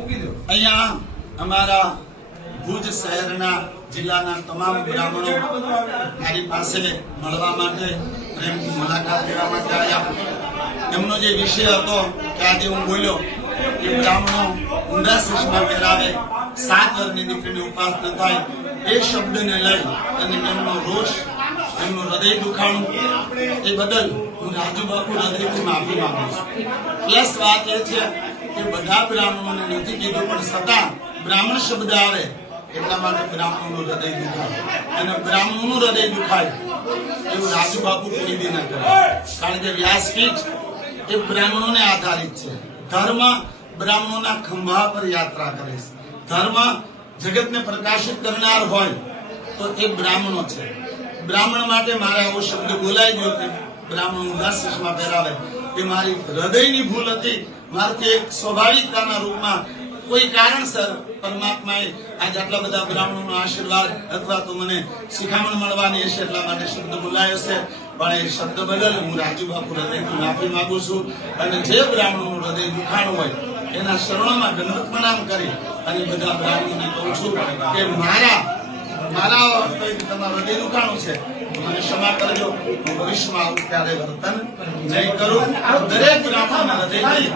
અહીંયા અમારા ભુજ શહેરના જિલ્લાના તમામ બ્રાહ્મણો મારી પાસે મળવા માટે પ્રેમથી મુલાકાત લેવા માટે આવ્યા। એમનો જે વિષય હતો કે આજે હું બોલ્યો કે બ્રાહ્મણો ઊંડા શીશમાં પહેરાવે 7 વર્ષની દીકરીની ઉપાસ ન થાય, એ શબ્દને લઈ અને એમનો રોષ, એમનું હૃદય દુખાણું, એ બદલ હું રાજુબાપુ હૃદયથી માફી માંગુ છું। પ્લસ વાત એ છે કે બધા બ્રાહ્મણોને નથી કીધું, પણ છતાં બ્રાહ્મણ શબ્દ આવે એટલા માટે બ્રાહ્મણોનું હૃદય દુખાય, અને બ્રાહ્મણોનું હૃદય દુખાય એવું રાજુબાપુ કોઈ દી ન કરે। કારણ કે વ્યાસપીઠ એ બ્રાહ્મણોને આધારિત છે। ધર્મ બ્રાહ્મણોના ખંભા પર યાત્રા કરે છે। ધર્મ જગતને પ્રકાશિત કરનાર હોય તો એ બ્રાહ્મણો છે। બ્રાહ્મણ માટે મારે આવો શબ્દ બોલાઈ ગયો કે બ્રાહ્મણ ઊંડા શીશમાં પહેરાવે, એ મારી હૃદયની ભૂલ હતી। મારાથી એક સ્વાભાવિકતાના રૂપમાં કોઈ કારણસર પરમાત્માએ આજ આટલા બધા બ્રાહ્મણોનો આશીર્વાદ અથવા તો મને શિખામણ મળવાની હશે એટલા માટે શબ્દ બોલાયો છે, પણ એ શબ્દ બદલ હું રાજુબાપુ હૃદયથી માફી માંગુ છું। અને જે બ્રાહ્મણોનું હૃદય દુખાણું હોય એના શરણોમાં દંડવત પ્રણામ કરી અને બધા બ્રાહ્મણોને કહું છું કે મારા તમારું હૃદય દુખાણું છે, મને ક્ષમા કરજો। હું ભવિષ્યમાં આવું ત્યારે વર્તન નહીં કરું। દરેક બ્રાહ્મણના હૃદયથી